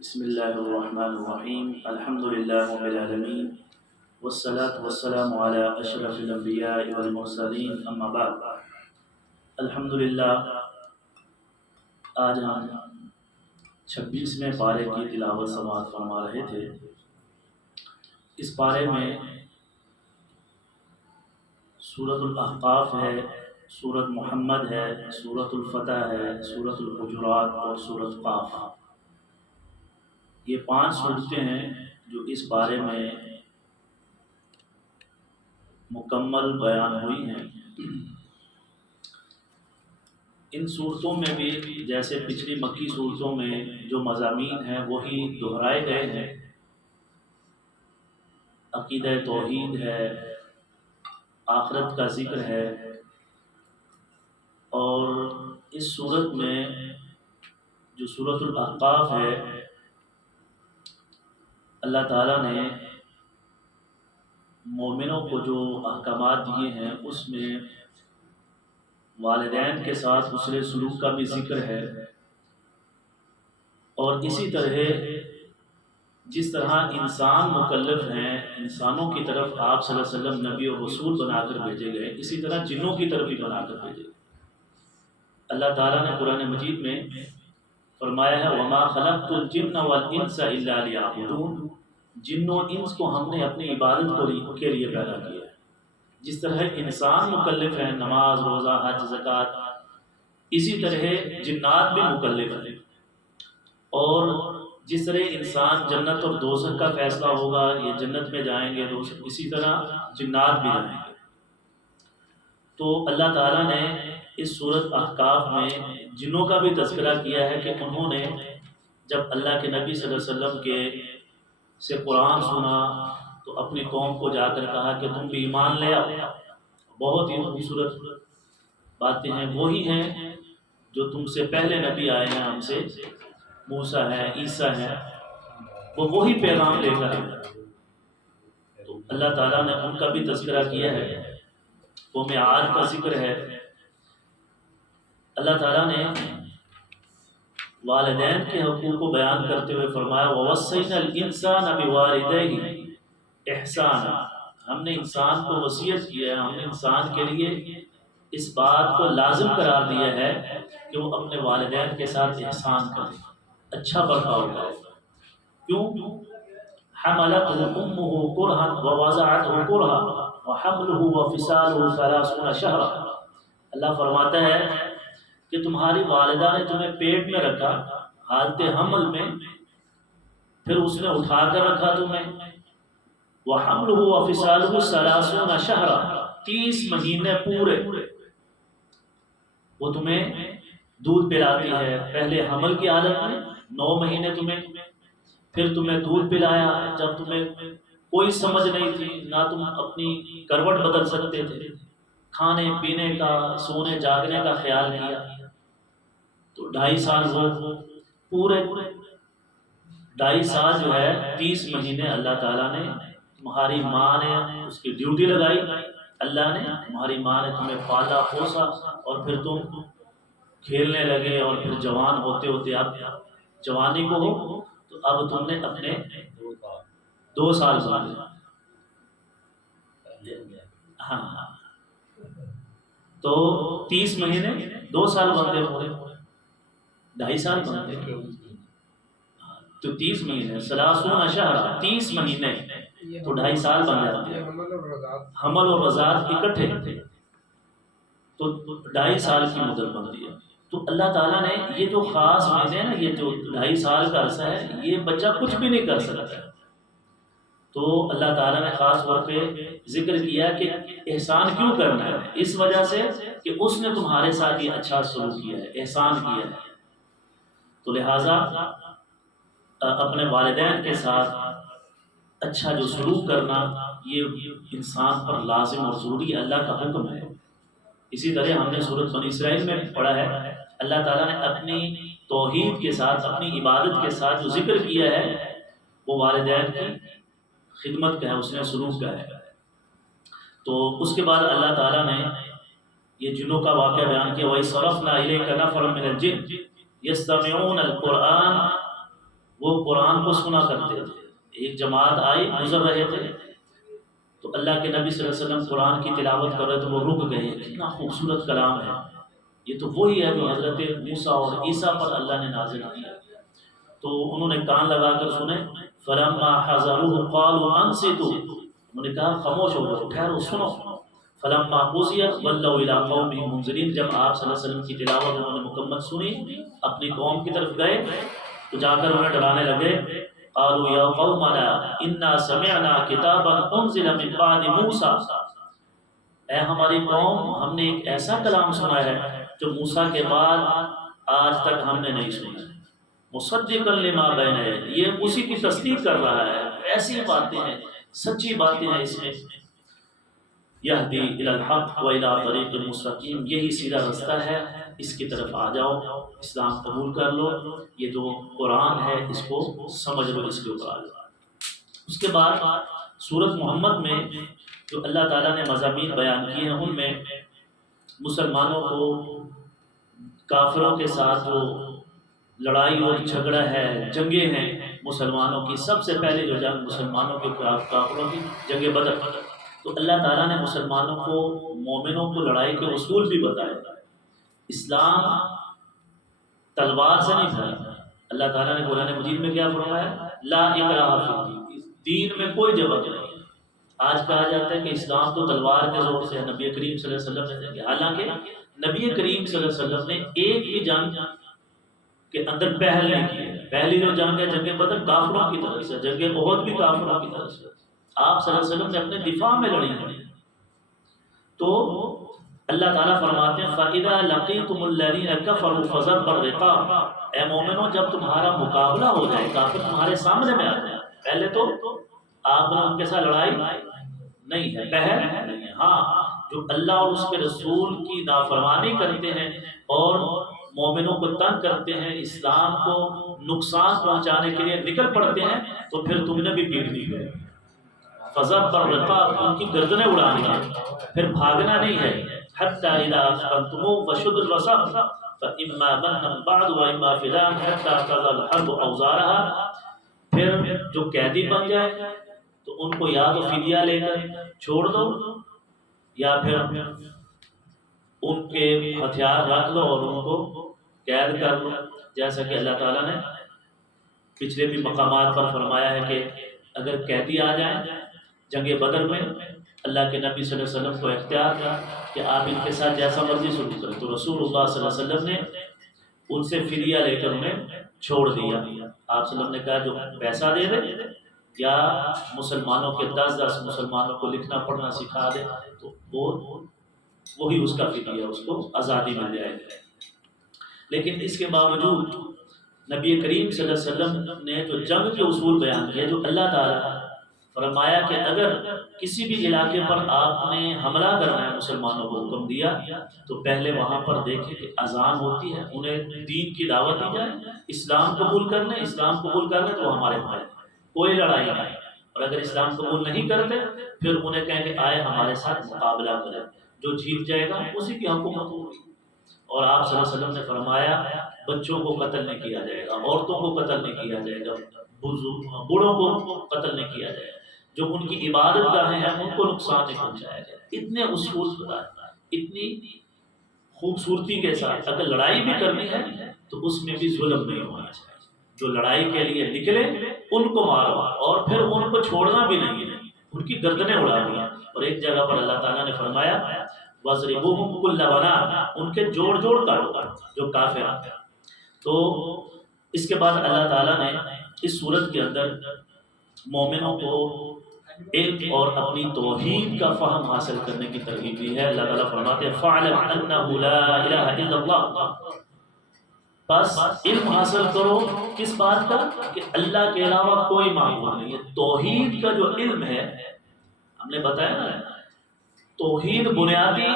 بسم اللہ الرحمن الرحیم الحمد للہ رب العالمین والصلاة والسلام علی اشرف الانبیاء والمرسلین اما بعد۔ الحمدللہ آج ہم 26ویں پارے کی تلاوت سماعت فرما رہے تھے۔ اس پارے میں سورۃ الاحقاف ہے، سورۃ محمد ہے، سورۃ الفتح ہے، سورۃ الحجرات اور سورۃ قاف۔ یہ 5 صورتیں ہیں جو اس بارے میں مکمل بیان ہوئی ہیں۔ ان صورتوں میں بھی جیسے پچھلی مکی صورتوں میں جو مضامین ہیں وہی دہرائے گئے ہیں۔ عقیدہ توحید ہے، آخرت کا ذکر ہے، اور اس صورت میں جو سورۃ الاحقاف ہے اللہ تعالیٰ نے مومنوں کو جو احکامات دیے ہیں اس میں والدین کے ساتھ حسن سلوک کا بھی ذکر ہے، اور اسی طرح جس طرح انسان مکلف ہیں، انسانوں کی طرف آپ صلی اللہ علیہ وسلم نبی اور رسول بنا کر بھیجے گئے، اسی طرح جنوں کی طرف بھی بنا کر بھیجے گئے۔ اللہ تعالیٰ نے قرآن مجید میں فرمایا ہے وَمَا خَلَقْتُ الْجِنَّ وَالْإِنسَ إِلَّا لِيَعْبُدُونَ، جن و انس کو ہم نے اپنی عبادت کے لیے پیدا کیا ہے۔ جس طرح انسان مکلف ہیں نماز، روزہ، حج، زکوٰۃ، اسی طرح جنات بھی مکلف ہیں، اور جس طرح انسان جنت اور دوزخ کا فیصلہ ہوگا، یہ جنت میں جائیں گے دوزخ، اسی طرح جنات بھی جائیں گے۔ تو اللہ تعالیٰ نے اس سورۃ احقاف میں جنوں کا بھی تذکرہ کیا ہے کہ انہوں نے جب اللہ کے نبی صلی اللہ علیہ وسلم سے قرآن سنا تو اپنی قوم کو جا کر کہا کہ تم بھی ایمان لے آؤ۔ بہت ہی خوبصورت باتیں ہیں، وہی ہیں جو تم سے پہلے نبی آئے ہیں، ہم سے موسیٰ ہے، عیسیٰ ہے، وہ وہی پیغام لے کر آئے۔ تو اللہ تعالیٰ نے ان کا بھی تذکرہ کیا ہے، قوم عاد کا ذکر ہے۔ اللہ تعالیٰ نے والدین کے حقوق کو بیان کرتے ہوئے فرمایا وَوَصَّيْنَا الْإِنسَانَ بِوَالِدَيْهِ إِحْسَانًا، ہم نے انسان کو وصیت کیا ہے، ہم نے انسان کے لیے اس بات کو لازم قرار دیا ہے کہ وہ اپنے والدین کے ساتھ احسان کرے، اچھا برتاؤ کرے۔ کیوں؟ حَمَلَتْهُ أُمُّهُ كُرْهًا وَوَضَعَتْهُ كُرْهًا وَحَمْلُهُ وَفِصَالُهُ 30 شهرًا۔ اللہ فرماتا ہے کہ تمہاری والدہ نے تمہیں پیٹ میں رکھا حالت حمل میں، پھر اس نے اٹھا کر رکھا تمہیں، وَحَمْلُهُ وَفِصَالُهُ 30 شهرًا، 30 مہینے پورے وہ تمہیں دودھ پلاتی ہے۔ پہلے حمل کی حالت میں 9 مہینے تمہیں، پھر تمہیں دودھ پلایا جب تمہیں کوئی سمجھ نہیں تھی، نہ تم اپنی کروٹ بدل سکتے تھے، کھانے پینے کا، سونے جاگنے کا خیال کیا، تو 2.5 سال وہ پورے 2.5 سال جو ہے 30 مہینے اللہ تعالیٰ نے، تمہاری ماں نے اس کی ڈیوٹی لگائی، اللہ نے تمہاری ماں نے تمہیں پالا پوسا، اور پھر تم کھیلنے لگے، اور پھر جوان ہوتے ہوتے اب جوانی کو ہو تو اب تم نے اپنے 2 سال بندے، ہاں تو 30 مہینے 2 سال بندے ہو گئے، 2.5 سال بندے، تو 30 مہینے 30 شہر، 30 مہینے تو 2.5 سال بن جاتے ہیں۔ حمل اور رضاعت اکٹھے تو 2.5 سال کی مدت بنتی ہے۔ تو اللہ تعالیٰ نے یہ جو خاص مہینے نا، یہ جو 2.5 سال کا عرصہ ہے، یہ بچہ کچھ بھی نہیں کر سکتا، تو اللہ تعالیٰ نے خاص طور پہ ذکر کیا کہ احسان کیوں کرنا ہے، اس وجہ سے کہ اس نے تمہارے ساتھ یہ اچھا سلوک کیا ہے، احسان کیا ہے، تو لہٰذا اپنے والدین کے ساتھ اچھا جو سلوک کرنا یہ انسان پر لازم اور ضروری اللہ کا حکم ہے۔ اسی طرح ہم نے سورۃ بنی اسرائیل میں پڑھا ہے، اللہ تعالیٰ نے اپنی توحید کے ساتھ، اپنی عبادت کے ساتھ جو ذکر کیا ہے وہ والدین کی خدمت کا ہے، اس نے سلوک کا ہے۔ تو اس کے بعد اللہ تعالیٰ نے یہ جنوں کا واقعہ بیان کیا وَإِذْ صَرَفْنَا إِلَيْكَ نَفَرًا مِنَ الْجِنِّ يَسْتَمِعُونَ الْقُرْآنَ، وہ وہ قرآن کو سنا کرتے تھے. ایک جماعت آئی، گزر رہے تھے تو اللہ کے نبی صلی اللہ علیہ وسلم قرآن کی تلاوت کر رہے تو وہ رک گئے. کتنا خوبصورت کلام ہے یہ، تو وہی ہے جو حضرت موسیٰ اور عیسیٰ پر اللہ نے نازل کیا. تو انہوں نے کان لگا کر سنے. فلما حضروه قالوا انصتوا، انہوں نے کہا خاموش ہو جاؤ، ٹھہرو سنو. فلما قضی ولوا الى قومهم منذرین، جب آپ صلی اللہ علیہ وسلم کی تلاوت انہوں نے مکمل سنی اپنی قوم کی طرف گئے تو جا کر انہیں ڈرانے لگے. قالوا یا قومنا انا سمعنا کتابا انزل من بعد موسیٰ، اے ہماری قوم ہم نے ایک ایسا کلام سنا ہے جو موسیٰ کے بعد آج تک ہم نے نہیں سنا. مصدقا لما بین یدیہ، یہ اسی کی تصدیق کر رہا ہے. ایسی باتیں ہیں، سچی باتیں ہیں اس میں. یہدی الی الحق و الی طریق مستقیم، یہی سیدھا رستہ ہے، اس کی طرف آ جاؤ، اسلام قبول کر لو. یہ جو قرآن ہے اس کو سمجھ لو، اس کے اوپر آ جاؤ. اس کے بعد سورۃ محمد میں جو اللہ تعالیٰ نے مضامین بیان کیے ہیں ان میں مسلمانوں کو کافروں کے ساتھ جو لڑائی اور جھگڑا ہے، جنگیں ہیں مسلمانوں کی. سب سے پہلے جو جنگ مسلمانوں کے کافروں کی جنگ بدر، تو اللہ تعالیٰ نے مسلمانوں کو، مومنوں کو لڑائی کے اصول بھی بتائے. اسلام تلوار سے نہیں تھا. اللہ تعالیٰ نے قرآن مجید میں کیا فرمایا؟ لا اکراہ فی الدین، دین میں کوئی جبر نہیں. آج کہا جاتا ہے کہ اسلام تو تلوار کے زور سے ہے، نبی کریم صلی اللہ علیہ وسلم نے، حالانکہ نبی کریم صلی اللہ علیہ وسلم نے ایک بھی جنگ کے اندر پہل نہیں کی. پہلی جو جنگ ہے جنگ بدر کافروں کی طرف سے، جنگ احد بھی کافروں کی طرف سے. آپ صلی اللہ علیہ وسلم نے اپنے دفاع میں لڑی ہے. تو اللہ تعالیٰ فرماتے ہیں فَإِذَا لَقِيتُمُ الَّذِينَ كَفَرُوا فَضَرْبَ الرِّقَابِ، اے مومنوں جب تمہارا مقابلہ ہو جائے، کافر تمہارے سامنے میں آ جائے، پہلے تو آپ نے ان کے ساتھ لڑائی نہیں ہے، پہل نہیں ہے. ہاں جو اللہ اور اس کے رسول کی نافرمانی کرتے ہیں اور مومنوں کو تنگ کرتے ہیں، اسلام کو نقصان پہنچانے کے لیے نکل پڑتے ہیں، تو پھر تم نے بھی پیٹ دی ہے. فضرب الرقاب، ان کی گردنیں اڑانی ہے، پھر بھاگنا نہیں ہے. حتی اذا اثخنتموهم فشدوا الوثاق فاما منا بعد واما فداء حتی تضع الحرب اوزارها، پھر جو قیدی بن جائے تو ان کو یا تو فدیہ لے کر چھوڑ دو یا پھر ان کے ہتھیار رکھ لو اور ان کو قید کر لو. جیسا کہ اللہ تعالیٰ نے پچھلے بھی مقامات پر فرمایا ہے کہ اگر قیدی آ جائیں جنگ بدر میں، اللہ کے نبی صلی اللہ علیہ وسلم کو اختیار تھا کہ آپ ان کے ساتھ جیسا مرضی سلوک کریں، تو رسول اللہ صلی اللہ علیہ وسلم نے ان سے فدیہ لے کر انہیں چھوڑ دیا. آپ صلی اللہ علیہ وسلم نے کہا جو پیسہ دے دے یا مسلمانوں کے 10 مسلمانوں کو لکھنا پڑھنا سکھا دے تو وہی اس کا فدیہ، اس کو آزادی مل جائے گی. لیکن اس کے باوجود نبی کریم صلی اللہ علیہ وسلم نے جو جنگ کے اصول بیان کیے، جو اللہ تعالیٰ فرمایا کہ اگر کسی بھی علاقے پر آپ نے حملہ کرنا ہے، مسلمانوں کو حکم دیا تو پہلے وہاں پر دیکھیں کہ اذان ہوتی ہے، انہیں دین کی دعوت دی جائے، اسلام قبول کر لیں. اسلام قبول کر لیں تو وہ ہمارے بھائی، کوئی لڑائی نہیں. اور اگر اسلام قبول نہیں کرتے پھر انہیں کہیں کہ آئے ہمارے ساتھ مقابلہ کریں، جو جیت جائے گا اسی کی حکومت ہوگی. اور آپ صلی اللہ علیہ وسلم نے فرمایا بچوں کو قتل نہیں کیا جائے گا، عورتوں کو قتل نہیں کیا جائے گا، بوڑھوں کو قتل نہیں کیا جائے گا، جو ان کی عبادت گاہیں ہیں ان کو نقصان نہیں پہنچایا جائے. اتنے اصول اتنی خوبصورتی کے ساتھ اگر لڑائی بھی کرنی ہے تو اس میں بھی ظلم نہیں ہونا چاہیے. جو لڑائی کے لیے نکلے ان کو مارو اور پھر ان کو چھوڑنا بھی نہیں ہے، ان کی گردنیں اڑا دیا. اور ایک جگہ پر اللہ تعالیٰ نے فرمایا وَضْرِبُوهُمْ كُلَّ بَنَانٍ، ان کے جوڑ جوڑ کاٹو جو کافر ہیں. تو اس کے بعد اللہ تعالیٰ نے اس صورت کے اندر مومنوں کو علم اور اپنی توحید کا فہم حاصل کرنے کی ترغیب دی ہے. اللہ تعالیٰ فرماتے ہیں فَاعْلَمْ أَنَّهُ لَا إِلَهَ إِلَّا اللَّهُ، بس علم حاصل کرو کس بات کا کہ اللہ کے علاوہ کوئی معبود نہیں ہے. توحید کا جو علم ہے ہم نے بتایا نا، توحید بنیادی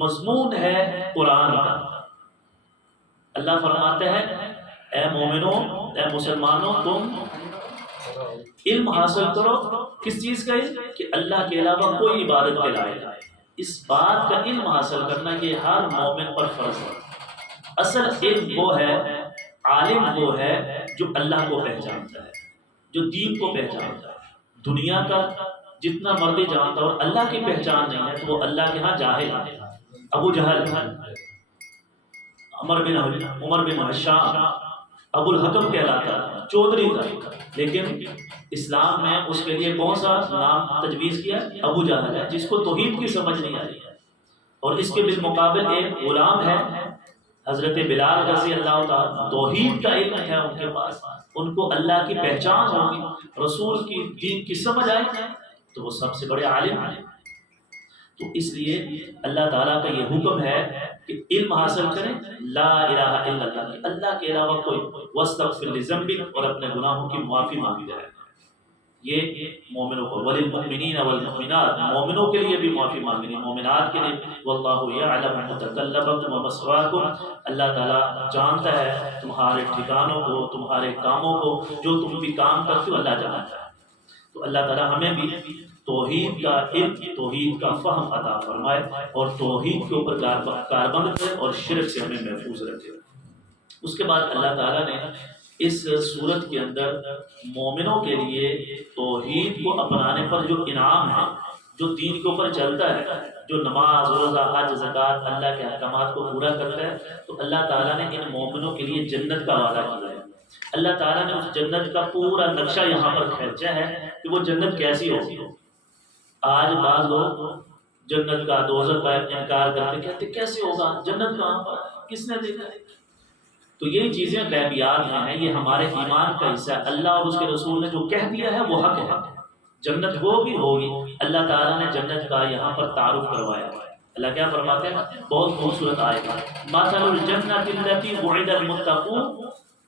مضمون ہے قرآن کا. اللہ فرماتے ہیں اے مومنوں، اے مسلمانوں، تم علم حاصل کرو. کس چیز کا علم؟ کہ اللہ کے علاوہ کوئی عبادت کے لائق ہے. اس بات کا علم حاصل کرنا یہ ہر مومن پر فرض ہے. اصل علم وہ ہے، عالم وہ ہے جو اللہ کو پہچانتا ہے، جو دین کو پہچانتا ہے۔ دنیا کا جتنا مرضی جانتا اور اللہ کی پہچان نہیں ہے تو وہ اللہ کے ہاں جاہل ہے۔ ابو جہل، عمر بن ہشام، ابو الحکم کہلاتا ہے، چودھری تھا، لیکن اسلام میں اس کے لیے کون سا نام تجویز کیا؟ ابو جہل ہے، جس کو توحید کی سمجھ نہیں آئی ہے۔ اور اس کے بالمقابل ایک غلام ہے حضرت بلال رضی اللہ تعالیٰ، توحید کا علم ہے ان کے پاس، ان کو اللہ کی پہچان ہوگی، رسول کی دین کی سمجھ آئی تو وہ سب سے بڑے عالم ہیں۔ تو اس لیے اللہ تعالیٰ کا یہ حکم ہے کہ علم حاصل کریں، لا الہ الا اللہ، اللہ کے علاوہ کوئی، واستغفر لذنبک، اور اپنے گناہوں کی معافی مانگی جائے۔ یہ مومنوں کو، وللمؤمنین والمؤمنات، مومنوں کے لیے بھی معافی مانگنی، مومنات کے لیے، واللہ یعلم متقلبکم ومثواکم، اللہ تعالیٰ جانتا ہے تمہارے ٹھکانوں کو، تمہارے کاموں کو، جو تم بھی کام کرتے ہو اللہ جانتا ہے۔ تو اللہ تعالیٰ ہمیں بھی توحید کا علم، توحید کا فہم عطا فرمائے، اور توحید کے اوپر کاربند کرے اور شرک سے ہمیں محفوظ رکھے۔ اس کے بعد اللہ تعالیٰ نے اس صورت کے اندر مومنوں کے لیے توحید کو اپنانے پر جو انعام ہے، جو دین کے اوپر چلتا ہے، جو نماز، روزہ، حج، زکوٰۃ، اللہ کے احکامات کو پورا کرتا ہے، تو اللہ تعالیٰ نے ان مومنوں کے لیے جنت کا وعدہ کیا ہے۔ اللہ تعالیٰ نے اس جنت کا پورا نقشہ یہاں پر کھینچا ہے کہ وہ جنت کیسی ہوگی۔ آج بعض لوگ جنت کا، دوزخ کا انکار کرتے، کہتے کیسے ہوگا، جنت کہاں پر، کس نے دیکھا ہے؟ تو یہ چیزیں غیبیات میں ہیں، یہ ہمارے ایمان کا حصہ ہے۔ اللہ اور اس کے رسول نے جو کہہ دیا ہے وہ حق ہے، جنت ہوگی ہوگی۔ اللہ تعالیٰ نے جنت کا یہاں پر تعارف کروایا ہے۔ اللہ کیا فرماتے ہیں؟ بہت خوبصورت آیت ہے، مثل الجنۃ التی وعد المتقون،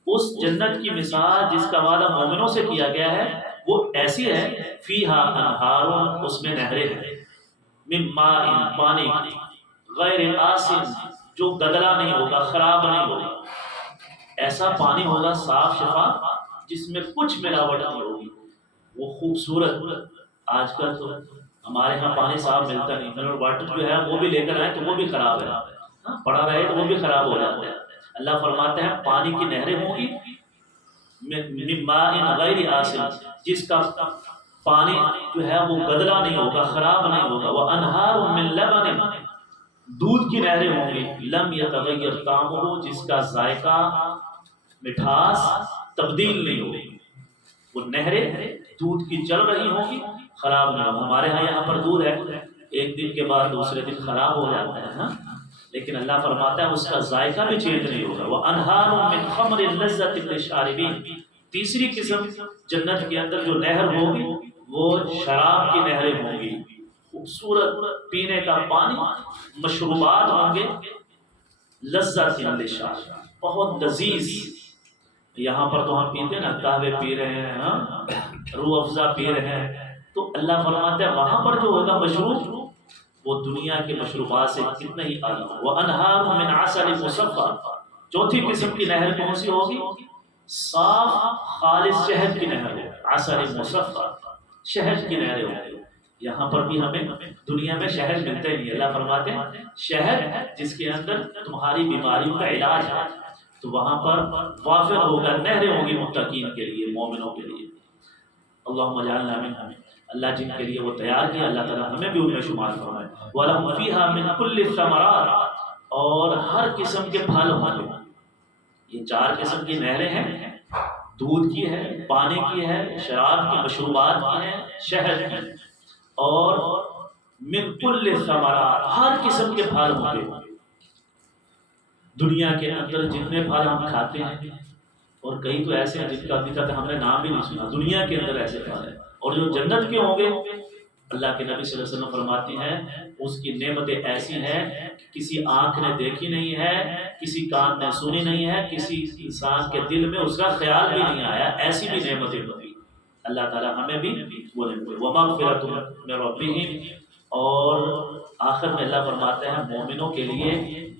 اس جنت کی مثال جس کا وعدہ مومنوں سے کیا گیا ہے وہ ایسی ہے، فیہا انہار، اس میں نہریں ہیں، من ماء، پانی، غیر آسن، جو گدلا نہیں ہوگا، خراب نہیں ہوگا، ایسا پانی ہوگا صاف شفاف جس میں کچھ ملاوٹ نہیں ہوگی، وہ خوبصورت۔ آج کل تو ہمارے ہاں پانی صاف ملتا نہیں، منرل واٹر جو ہے وہ بھی لے کر آئے تو وہ بھی خراب ہے، پڑا رہے تو وہ بھی خراب ہو جاتا ہے۔ اللہ فرماتے ہیں پانی کی نہریں ہوں گی، من ماء غیر آسن، جس کا پانی جو ہے وہ گدلا نہیں ہوگا، خراب نہیں ہوگا، وانہار من لبن، دودھ کی نہریں ہوں گی، لم یتغیر طعمہ، جس کا ذائقہ، مٹھاس تبدیل نہیں ہوگی، وہ نہریں دودھ کی چل رہی ہوں گی، خراب نہیں ہوگا۔ ہمارے ہاں یہاں پر دودھ ہے، ایک دن کے بعد دوسرے دن خراب ہو جاتا ہے نا، لیکن اللہ فرماتا ہے اس کا ذائقہ بھی چینج نہیں ہوگا۔ وانہار من خمر لذۃ للشاربین، تیسری قسم جنت کے اندر جو نہر ہوگی وہ شراب کی نہریں ہوں گی، خوبصورت پینے کا پانی، مشروبات ہوں گے، لذت للشاربین، بہت لذیذ۔ یہاں پر تو ہم پیتے ہیں نا، قہوے پی رہے ہیں، روح افزا پی رہے ہیں، تو اللہ فرماتا ہے وہاں پر جو ہوگا مشروب وہ دنیا کے مشروبات سے کتنا ہی اعلیٰ۔ وانہار من عسل مصفی، چوتھی قسم کی نہر کون سی ہوگی؟ صاف خالص شہد کی نہر ہے، عسل مصفی، شہد کی نہریں ہوگی۔ یہاں پر بھی ہمیں دنیا میں شہد ملتا ہی نہیں، اللہ فرماتے ہیں شہد جس کے اندر تمہاری بیماریوں کا علاج ہے، تو وہاں پر وافر ہوگا، نہریں ہوں گی متقین کے لیے، مومنوں کے لیے۔ اللہم اجعلنا منہم، اللہ جن کے لیے وہ تیار کیا اللہ تعالیٰ ہمیں بھی ان میں شمار فرمائے۔ وَلَهُمْ فِيهَا مِنْ كُلِّ الثَّمَرَاتِ، اور ہر قسم کے پھل ہوں گے۔ یہ چار قسم کی نہریں ہیں، دودھ کی ہے، پانی کی ہے، شراب کی، مشروبات کی ہے، شہد کی، اور من کل الثمرات، ہر قسم کے پھل ہوں گے۔ دنیا کے اندر جتنے پھل ہم کھاتے ہیں، اور کئی تو ایسے ہیں جن کا ابھی تک ہم نے نام بھی نہیں سنا، دنیا کے اندر ایسے پھل ہیں، اور جو جنت کے ہوں گے اللہ کے نبی صلی اللہ علیہ وسلم فرماتی ہیں اس کی نعمتیں ایسی ہیں کہ کسی آنکھ نے دیکھی نہیں ہے، کسی کان نے سنی نہیں ہے، کسی انسان کے دل میں اس کا خیال بھی نہیں آیا، ایسی بھی نعمتیں ہوتی۔ اللہ تعالیٰ ہمیں بھی وہ نعمتیں، ومغفرۃ من ربہم، اور آخر میں اللہ فرماتے ہیں مومنوں کے لیے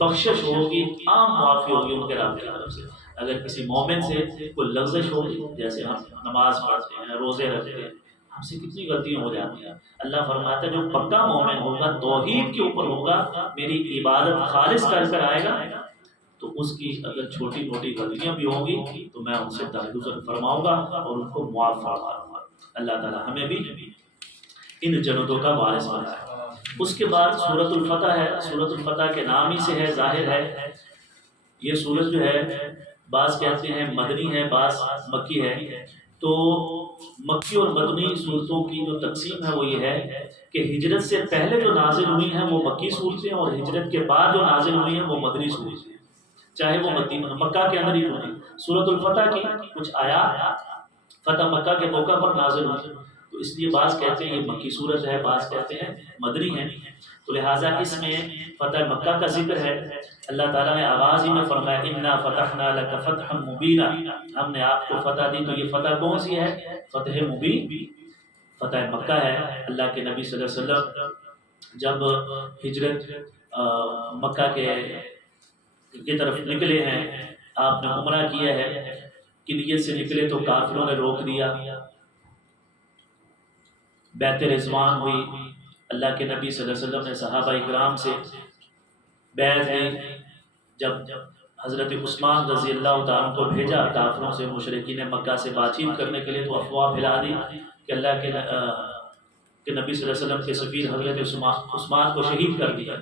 بخشش ہوگی، عام معافی ہوگی ان کے رب کی طرف سے۔ اگر کسی مومن سے کوئی لغزش ہوگی، جیسے ہم نماز پڑھتے ہیں، روزے رکھتے ہیں، ہم سے کتنی غلطیاں ہو جاتی ہیں، اللہ فرماتا ہے جو پکا مومن ہوگا، توحید کے اوپر ہوگا، میری عبادت خالص کر آئے گا، تو اس کی اگر چھوٹی موٹی غلطیاں بھی ہوں گی تو میں ان سے درگزر فرماؤں گا اور ان کو معاف فرماؤں گا۔ اللہ تعالیٰ ہمیں بھی ان جنتوں کا وارث بنائے۔ اس کے بعد سورۃ الفتح ہے۔ سورۃ الفتح کے نام ہی سے ہے، ظاہر ہے یہ سورت جو ہے بعض کہتے ہیں مدنی ہے، بعض مکی ہے۔ تو مکی اور مدنی صورتوں کی جو تقسیم ہے وہ یہ ہے کہ ہجرت سے پہلے جو نازل ہوئی ہیں وہ مکی صورتیں، اور ہجرت کے بعد جو نازل ہوئی ہیں وہ مدنی صورتیں، چاہے وہ مکہ کے اندر ہی ہوئی۔ سورۃ الفتح کی کچھ آیات فتح مکہ کے موقع پر نازل ہوئی، تو اس لیے بعض کہتے ہیں یہ مکی صورت ہے، بعض کہتے ہیں مدنی ہے۔ تو لہٰذا اس میں فتح مکہ کا ذکر ہے۔ اللہ تعالیٰ نے آغاز ہی میں فرمایا انا فتحنا لک فتحا مبینا، ہم نے آپ کو فتح دی۔ تو یہ فتح کون سی ہے؟ فتح مبین، فتح مکہ ہے۔ اللہ کے نبی صلی اللہ علیہ وسلم جب ہجرت مکہ کی طرف نکلے ہیں، آپ نے عمرہ کیا ہے، کی نیت سے نکلے تو کافروں نے روک دیا، بیعت رضوان ہوئی، اللہ کے نبی صلی اللہ علیہ وسلم نے صحابہ اکرام سے بیعت لی۔ جب حضرت عثمان رضی اللہ تعالیٰ کو بھیجا کافروں سے، مشرکین مکہ سے بات چیت کرنے کے لیے، تو افواہ پھیلا دی کہ اللہ کے نبی صلی اللہ علیہ وسلم کے سفیر حضرت عثمان کو شہید کر دیا۔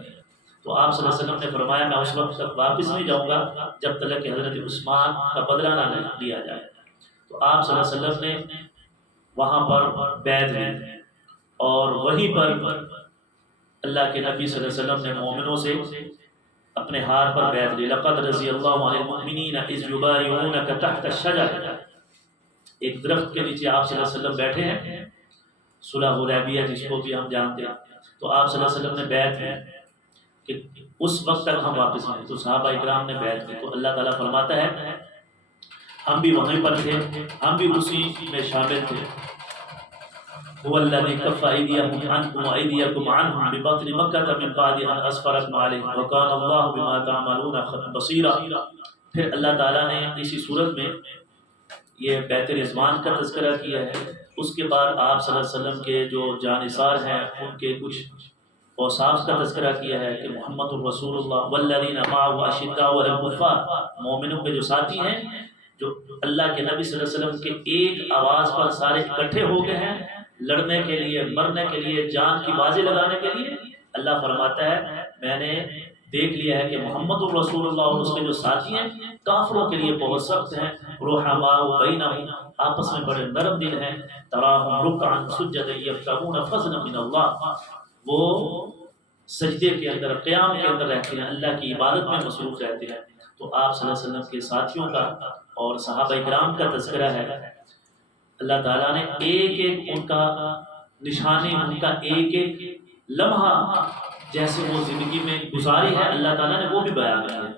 تو آپ صلی اللہ علیہ وسلم نے فرمایا میں اس وقت تک واپس نہیں جاؤں گا جب تک کہ حضرت عثمان کا بدلہ نہ لیا جائے۔ تو آپ صلی اللہ علیہ وسلم نے وہاں پر بیعت لی، اور وہیں پر اللہ کے نبی صلی اللہ علیہ وسلم نے مومنوں سے اپنے ہاتھ پر بیعت لی۔ لقد رضی اللہ عن المؤمنین اذ یبایعونک تحت الشجرۃ، ایک درخت کے نیچے آپ صلی اللہ علیہ وسلم بیٹھے ہیں، صلح حدیبیہ جس کو بھی ہم جانتے ہیں۔ تو آپ صلی اللہ علیہ وسلم نے بیعت کی کہ اس وقت تک ہم واپس آئیں، تو صحابہ اکرام نے بیعت کی۔ تو اللہ تعالیٰ فرماتا ہے ہم بھی وہیں پر تھے، ہم بھی اسی میں شامل تھے۔ هو الذي كف أيديهم عنكم وأيديكم عنهم ببطن مكة من بعد أن أسفركم عليهم وكان الله بما تعملون بصيرا۔ پھر اللہ تعالیٰ نے اسی صورت میں یہ بیعت رضوان کا تذکرہ کیا ہے۔ اس کے بعد آپ صلی اللہ علیہ وسلم کے جو جانثار ہیں ان کے کچھ اوصاف کا تذکرہ کیا ہے کہ محمد الرسول اللہ والذین معه اشداء علی الکفار، مومنوں کے جو ساتھی ہیں، جو اللہ کے نبی صلی اللہ علیہ وسلم کے ایک آواز پر سارے اکٹھے ہو گئے ہیں لڑنے کے لیے، مرنے کے لیے، جان کی بازی لگانے کے لیے۔ اللہ فرماتا ہے میں نے دیکھ لیا ہے کہ محمد الرسول اللہ اور اس کے جو ساتھی ہیں کافروں کے لیے بہت سخت ہیں، رحماء بینہم، آپس میں بڑے نرم دل ہیں، تراہم رکعا سجدا یبتغون فضلا من اللہ، وہ سجدے کے اندر، قیام کے اندر رہتے ہیں، اللہ کی عبادت میں مصروف رہتے ہیں۔ تو آپ صلی اللہ علیہ وسلم کے ساتھیوں کا اور صحابہ اکرام کا تذکرہ ہے۔ اللہ تعالیٰ نے ایک ایک ان کا نشانی، ان کا ایک ایک لمحہ جیسے وہ زندگی میں گزاری ہے اللہ تعالیٰ نے وہ بھی بیان کیا ہے۔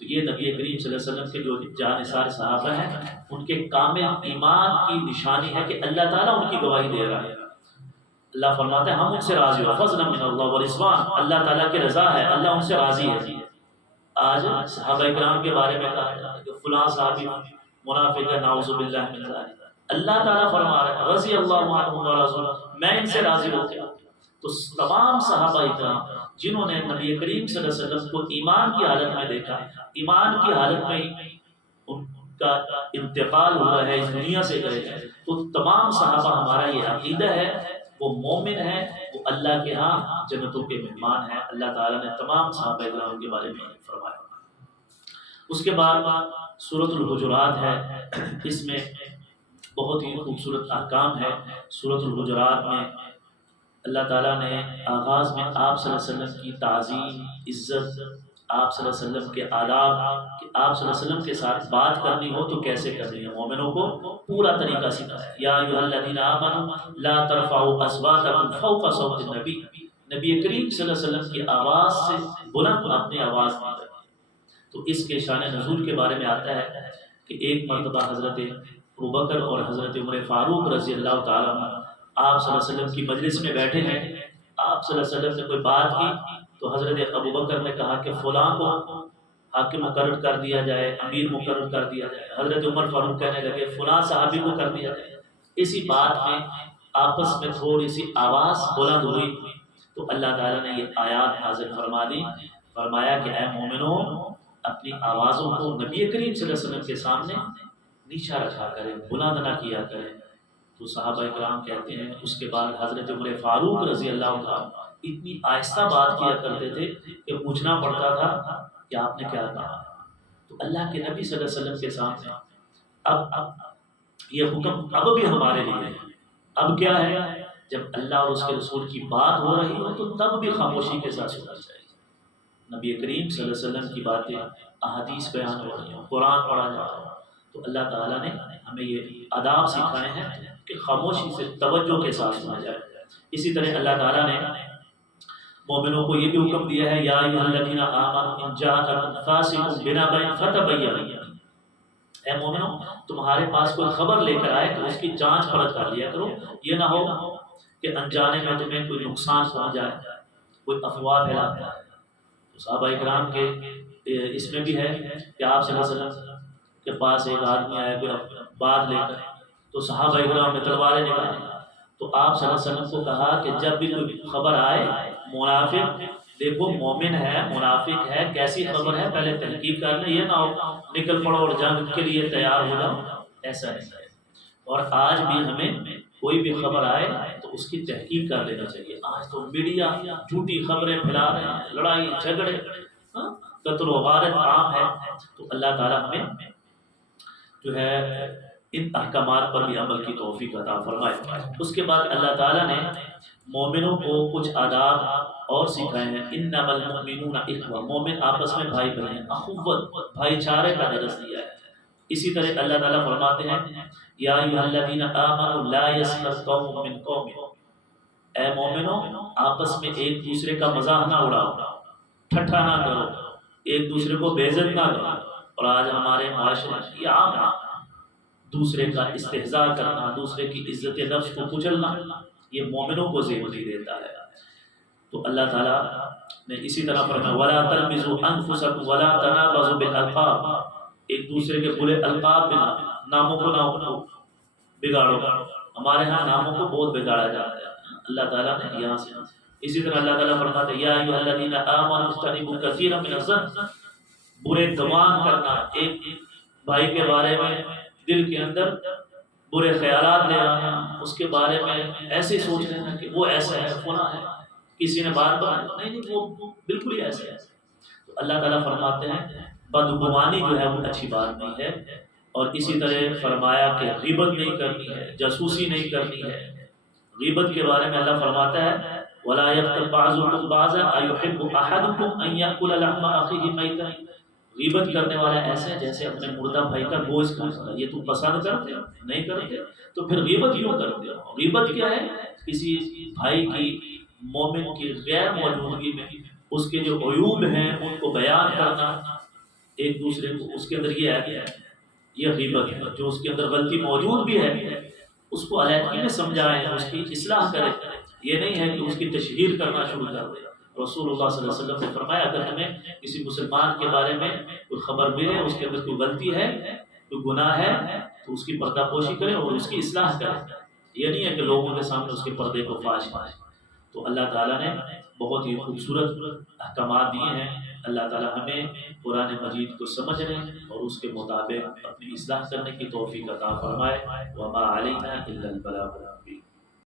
تو یہ نبی کریم صلی اللہ علیہ وسلم کے جو جانثار صحابہ ہیں ان کے کامل ایمان کی نشانی ہے کہ اللہ تعالیٰ ان کی گواہی دے رہا ہے۔ اللہ فرماتا ہے ہم ان سے راضی ہو، فضلا من اللہ ورضوان، اللہ تعالیٰ کی رضا ہے، اللہ ان سے راضی ہے۔ آج صحابہ اکرام کے بارے میں کہا جاتا ہے کہ فلاں صحابی منافق ہے، نعوذ باللہ من ذلک، اللہ تعالیٰ فرما رہا ہے رضی اللہ عنہم ورضوا، میں ان سے راضی ہو گیا۔ تو تمام صحابہ اکرام جنہوں نے نبی کریم صلی اللہ علیہ وسلم کو ایمان کی حالت میں دیکھا، ایمان کی حالت میں ان کا انتقال ہوا ہے، اس دنیا سے گئے ہیں، تو تمام صحابہ ہمارا یہ عقیدہ ہے وہ مومن ہیں، وہ اللہ کے ہاں جنتوں کے مہمان ہیں۔ اللہ تعالیٰ نے تمام صحابہ اکرام کے بارے میں فرمایا۔ اس کے بعد سورۃ الحجرات ہے، اس میں بہت ہی خوبصورت احکام ہے۔ سورۃ الحجرات میں اللہ تعالیٰ نے آغاز میں آپ صلی اللہ علیہ وسلم کی تعظیم، عزت، آپ صلی اللہ علیہ وسلم کے آداب، کہ آپ صلی اللہ علیہ وسلم کے ساتھ بات کرنی ہو تو کیسے کرنی ہے، مومنوں کو پورا طریقہ سکھایا۔ یا ایھا الذین آمنوا لا ترفعوا اصواتکم فوق صوت النبی، نبی کریم صلی اللہ علیہ وسلم کی آواز سے بلند اپنی آواز نہ کریں۔ تو اس کے شان نزول کے بارے میں آتا ہے کہ ایک مرتبہ حضرت ابوبکر اور حضرت عمر فاروق رضی اللہ تعالیٰ عنہ آپ صلی اللہ علیہ وسلم کی مجلس میں بیٹھے ہیں، آپ صلی اللہ علیہ وسلم نے کوئی بات کی تو حضرت ابوبکر نے کہا کہ فلاں کو حاکم مقرر کر دیا جائے، امیر مقرر کر دیا جائے۔ حضرت عمر فاروق کہنے لگے فلاں صحابی کو کر دیا جائے۔ اسی بات میں آپس میں تھوڑی سی آواز بلند ہوئی تو اللہ تعالیٰ نے یہ آیات نازل فرما دی، فرمایا کہ اے مومنو اپنی آوازوں کو نبی کریم صلی اللہ علیہ وسلم کے سامنے نیچا رکھا کریں، بلند نہ کیا کریں۔ تو صحابہ کرام کہتے ہیں اس کے بعد حضرت عمر فاروق رضی اللہ عنہ اتنی آہستہ بات کیا کرتے تھے کہ پوچھنا پڑتا تھا کہ آپ نے کیا کہا۔ تو اللہ کے نبی صلی اللہ علیہ وسلم کے سامنے اب یہ حکم اب بھی ہمارے لیے ہے۔ اب کیا ہے، جب اللہ اور اس کے رسول کی بات ہو رہی ہو تو تب بھی خاموشی کے ساتھ سننا چاہیے۔ نبی کریم صلی اللہ علیہ وسلم کی باتیں، احادیث بیان ہو رہی ہوں، قرآن پڑھا جا رہا ہو، تو اللہ تعالیٰ نے ہمیں یہ آداب سکھائے ہیں کہ خاموشی سے توجہ کے ساتھ سنا جائے۔ اسی طرح اللہ تعالیٰ نے مومنوں کو یہ بھی حکم دیا ہے، یا ایھا الذین آمنوا ان جاءکم فاسق بنبأ فتبینوا، اے مومنوں تمہارے پاس کوئی خبر لے کر آئے تو اس کی جانچ پرکھ کر لیا کرو، یہ نہ ہو کہ انجانے میں تمہیں کوئی نقصان پہنچ جائے، کوئی افواہ پھیلاتا ہے۔ تو صحابہ اکرام کے اس میں بھی ہے کہ آپ صلی اللہ علیہ وسلم کے پاس ایک آدمی آیا کوئی بات لے کر، تو صحابہ اکرام نے تلواریں نکالی، تو آپ صلی اللہ علیہ وسلم کو کہا کہ جب بھی کوئی خبر آئے، منافق دیکھو مومن ہے منافق ہے کیسی خبر ہے پہلے تحقیق کر لیں، یہ نہ ہو نکل پڑو اور جنگ کے لیے تیار ہو جاؤ، ایسا نہیں ہے۔ اور آج بھی ہمیں کوئی بھی خبر آئے تو اس کی تحقیق کر لینا چاہیے۔ آج تو میڈیا جھوٹی خبریں پھیلا رہے ہیں، لڑائی جھگڑے، قتل و غارت عام ہے۔ تو اللہ تعالیٰ ہمیں جو ہے ان احکامات پر بھی عمل کی توفیق عطا فرمائے۔ اس کے بعد اللہ تعالیٰ نے مومنوں کو کچھ آداب اور سکھائے ہیں۔ انما المؤمنون اخوہ، مومن آپس میں بھائی بہن ہیں، اخوت بھائی چارے کا درس دیا ہے۔ اسی طرح اللہ تعالیٰ فرماتے ہیں یا ایھا الذین آمنوا لا یسخر قوم من قوم، اے مومنوں آپس میں ایک دوسرے کا مزاح نہ اڑاؤ، ٹھٹھا نہ کرو، ایک دوسرے کو بے عزت نہ کرو۔ اور آج ہمارے معاشرے میں یہ عام ہے، دوسرے کا استہزاء کرنا، دوسرے کی عزت نفس کو کچلنا، یہ مومنوں کو زیب نہیں دیتا ہے۔ تو اللہ تعالیٰ نے اسی طرح فرمایا وَلَا تَلْمِزُوا أَنفُسَكُمْ وَلَا تَنَابَزُوا بِالْأَلْقَابِ، ایک دوسرے کے برے القاب بنا ناموں کو نہ بگاڑو۔ ہمارے ہاں ناموں کو بہت بگاڑا جاتا ہے، اللہ تعالیٰ نے یہاں سے۔ اسی طرح اللہ تعالیٰ فرماتے ہیں یا ایھا الذین آمنوا اجتنبوا کثیرا من الظن، برے گمان کرنا، ایک بھائی کے بارے میں دل کے اندر برے خیالات لے آنا، اس کے بارے میں ایسے سوچ لینا کہ وہ ایسا ہے فلاں ہے، کسی نے بات بتائی نہیں وہ بالکل ہی ایسا ہے۔ تو اللہ تعالیٰ فرماتے ہیں بدگمانی جو ہے وہ اچھی بات نہیں ہے۔ اور اسی طرح فرمایا کہ غیبت نہیں کرنی ہے، جاسوسی نہیں کرنی ہے۔ غیبت کے بارے میں اللہ فرماتا ہے وَلَا يَغْتَبْ بَعْضُكُمْ بَعْضًا أَيُحِبُّ أَحَدُكُمْ أَن يَأْكُلَ لَحْمَ أَخِيهِ مَيْتًا، غیبت کرنے والا ایسے جیسے اپنے مردہ بھائی کا گوشت کھاتا ہے۔ یہ تم پسند کرتے ہو؟ نہیں کرتے تو پھر غیبت کیوں کرتے ہو؟ غیبت کیا ہے؟ کسی بھائی کی، مومن کی غیر موجودگی میں اس کے جو عیوب ہیں ان کو بیان کرنا ایک دوسرے کو، اس کے اندر یہ ہے، یہ غیبت ہے۔ جو اس کے اندر غلطی موجود بھی ہے اس کو علیحدگی میں سمجھائیں، اس کی اصلاح کریں، یہ نہیں ہے کہ اس کی تشہیر کرنا شروع کر دیں۔ رسول اللہ صلی اللہ علیہ وسلم نے فرمایا اگر تمہیں کسی مسلمان کے بارے میں کوئی خبر ملے اس کے اندر کوئی غلطی ہے، کوئی گناہ ہے، تو اس کی پردہ پوشی کریں اور اس کی اصلاح کریں۔ یہ نہیں ہے کہ لوگوں کے سامنے اس کے پردے کو فاش کریں۔ تو اللہ تعالیٰ نے بہت ہی خوبصورت احکامات دیے ہیں۔ اللہ تعالیٰ ہمیں قرآن مجید کو سمجھنے اور اس کے مطابق اپنی اصلاح کرنے کی توفیق عطا فرمائے۔ وما علینا الا البلاغ المبین۔